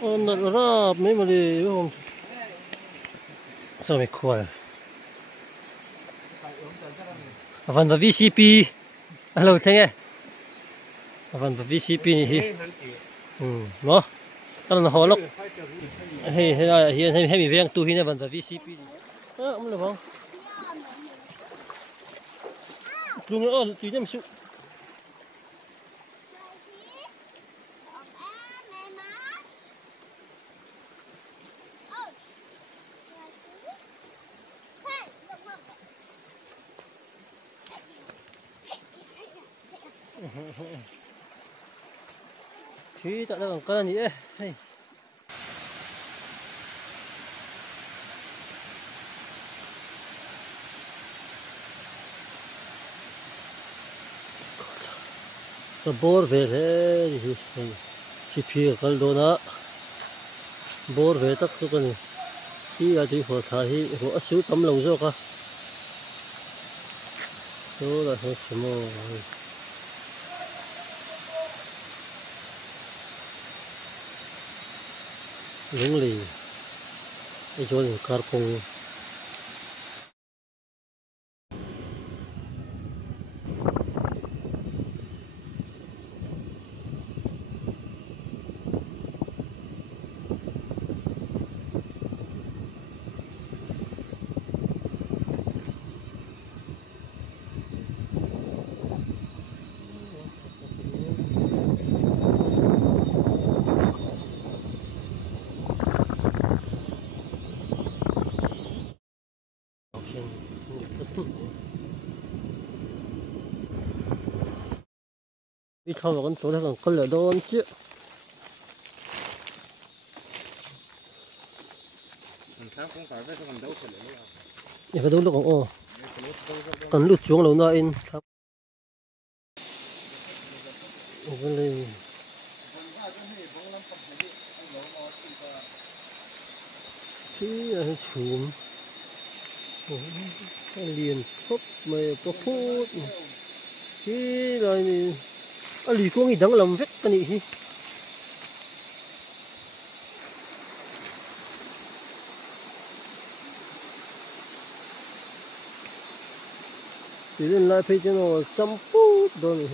Nó ra mấy mà đi không sao mày khoai phần và VCP alo thế nghe phần và VCP thì nó tao là họ lắm hay mình veng tu hi này phần và VCP ông là không luôn nữa tùy nhầm sự thì tại đâu còn cái gì ấy cái bor về thế thì chỉ phía cái đó nữa bor về tắc số cái này thì ở đây họ thay họ sưu tầm lâu rồi cả số là số什么lũng lì cái chỗ này car cùng đi thâu vào con chỗ này còn con lửa đôn chứ để phải đâu lúc cũng còn lút xuống lâu nữa in lên khi chùm liền phấp mày có phút khi rồi lì con gì đang làm vết cái này thì lên lại phải cho nó chăm phút rồi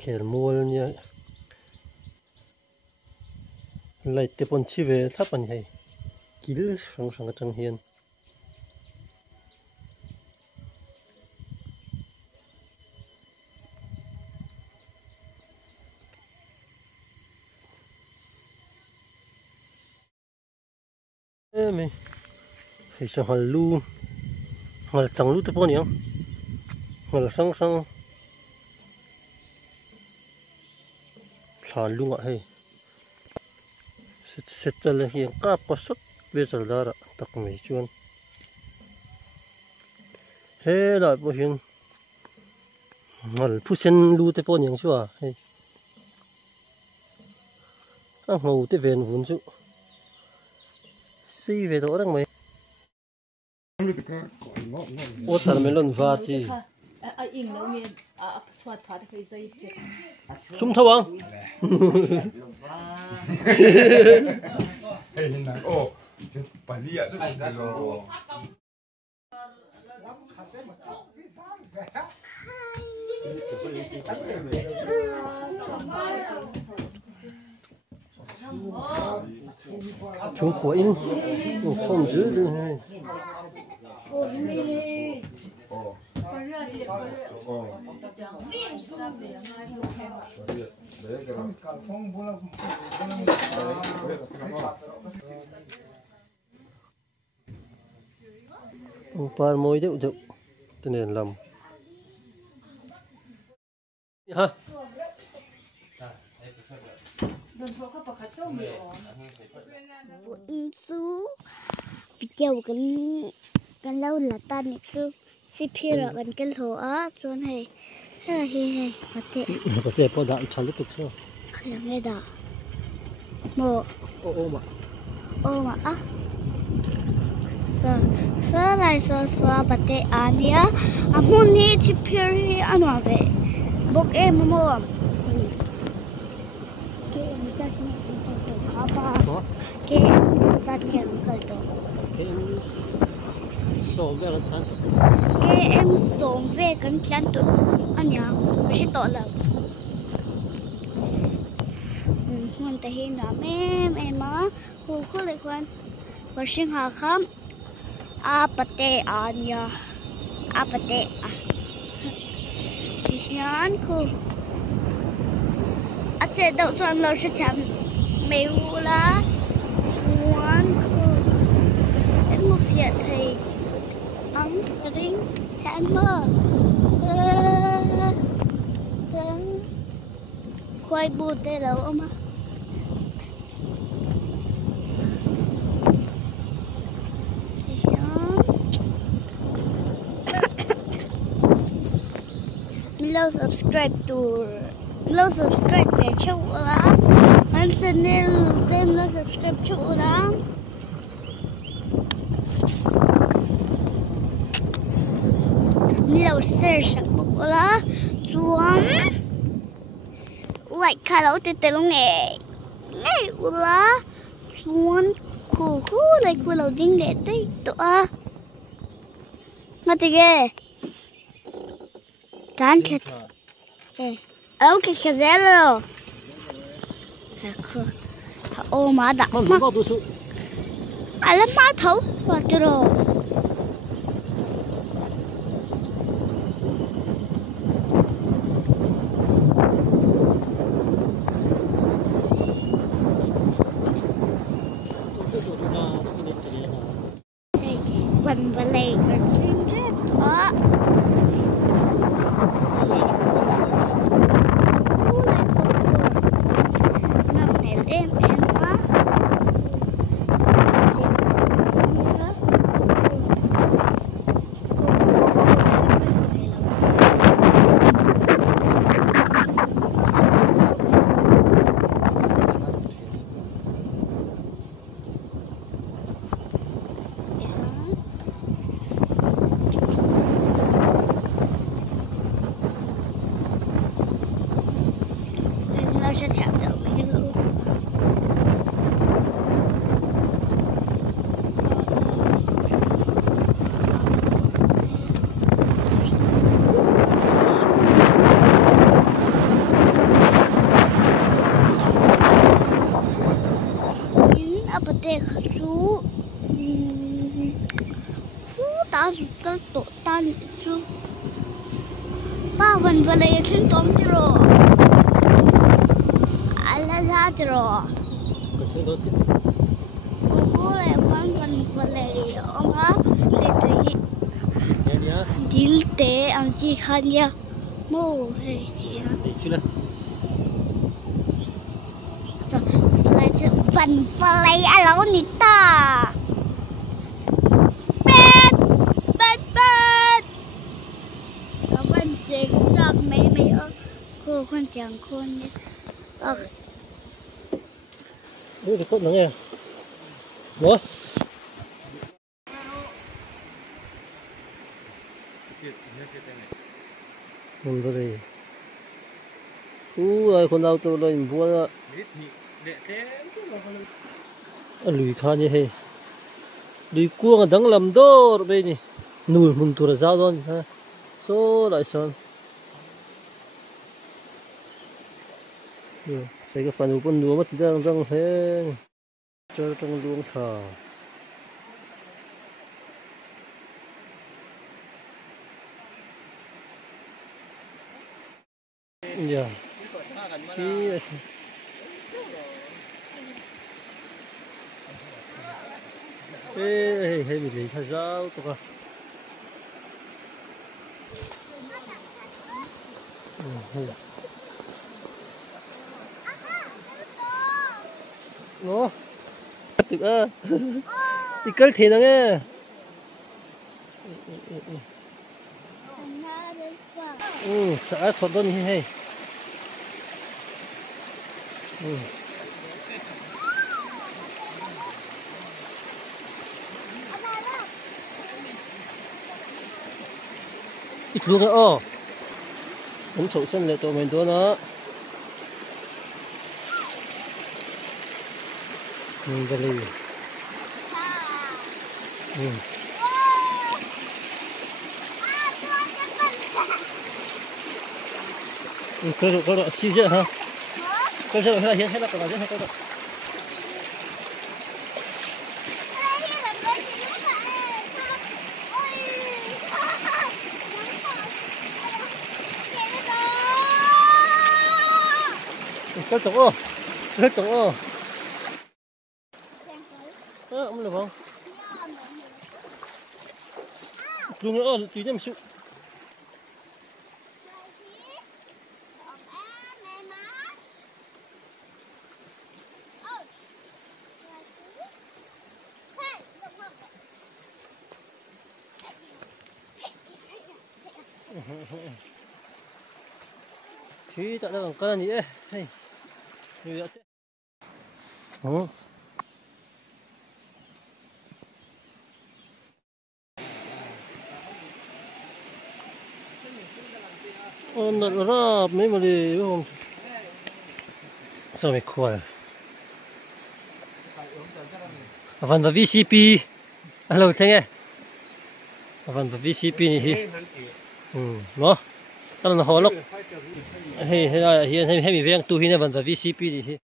khéo mua nha lại tiếp bọn chi về thắp anh hay kíl sang sang cái trăng hiền mày phải sang hàng trăng lu tiếp bọn nhá hàng sang sang sàn lu ngại hay sẽ cho là hiện cáp có sức bây giờ là tắc mấy chuan thế lại bộ hiện ngồi phu sen lu tiếp bọn nhá chưa hay ngầu tiếp về vốn chứ xí về đó đang mấy ô tao mới lần vào chi sum thâu ang 어, 빨리 아주 그래서 Trung Quốc in không giữ được hay par môi đậu đậu tên nền lầm hả Su video kan lâu là tan này su CPU là kan cái thổ á chuan hay hay có thể có đạn chăn tiếp sao khởi nghe đó mồ ô mà á sa lại sa bát tê ania amun hi CPU hi anwa ve bok em mo ke em sát nhẹ to khá ba ke em sát nhẹ cái to cái số về là tan ke em som ve kan tlan to ania ka shi to laมันแต่เห็นว่าแม่มาคูเลยควันก็ชิงหาคำอาปะเตอันยาอาปะเตอะดิฉันคูอาเจดส่วนเราจะทำไม่รู้ละส่วนคูเอ็มเฟียไทยอังกฤษแทนเมื่อควายบูดได้แล้วเอามาเรา subscribe ตัวเรา subscribe ไปช่องละอันเซนเนลเต็มเรา subscribe ช่องละเรา search บุกละจวนไว้ค่ะเราติดลงไหนอุละจวนคู่เลยคู่เราดิ้งเด็ดได้ตัวมาติเกDanke. Ook is gezellig. Oma dat. Allemaal toch? Wat er ook. Phần và lệ gần xuyên chết. Sẽ thèm được mấy luôn. Những apa teh khaju, đã giúp các tổ tan chú. Ba phần và lấy trên tóm rồi. Ra rồi. Cô lại quan phần lại ông á để đi tế ăn chi khăn nha mô hay lại chữ phần lại alo nít ta bét có phần chính giặc mấy cô con chẳng con Ủa thì cốt nó nghe Ủa Mình có gì Ủa con đau tôi lên vua lùi khá như thế lùi cuông đang làm đô rồi bây nè nùi mình thua là sao rồi ha số lại son cái phần của lúa mất đang răng thế cho trong luống thở dạ ê hay mình lấy thay rau tụi con nó tự đi cất thì nó nghe sẽ còn đơn hay ít luôn nữa cũng sổ sân lại tụi mình đó nữa đây đi có độ xíu chứ hả có độ hay là hết là có độ hết có độ cái tổ ông là không luôn nữa tùy nhầm sự thì tại đâu còn gì ấy hay như vậy nó ra mấy mà đi không sao mày khoai phần và VCP alo thế nghe phần và VCP này nó tao là họ lắm hay là hiện hay bị vang tu hi này phần và VCP này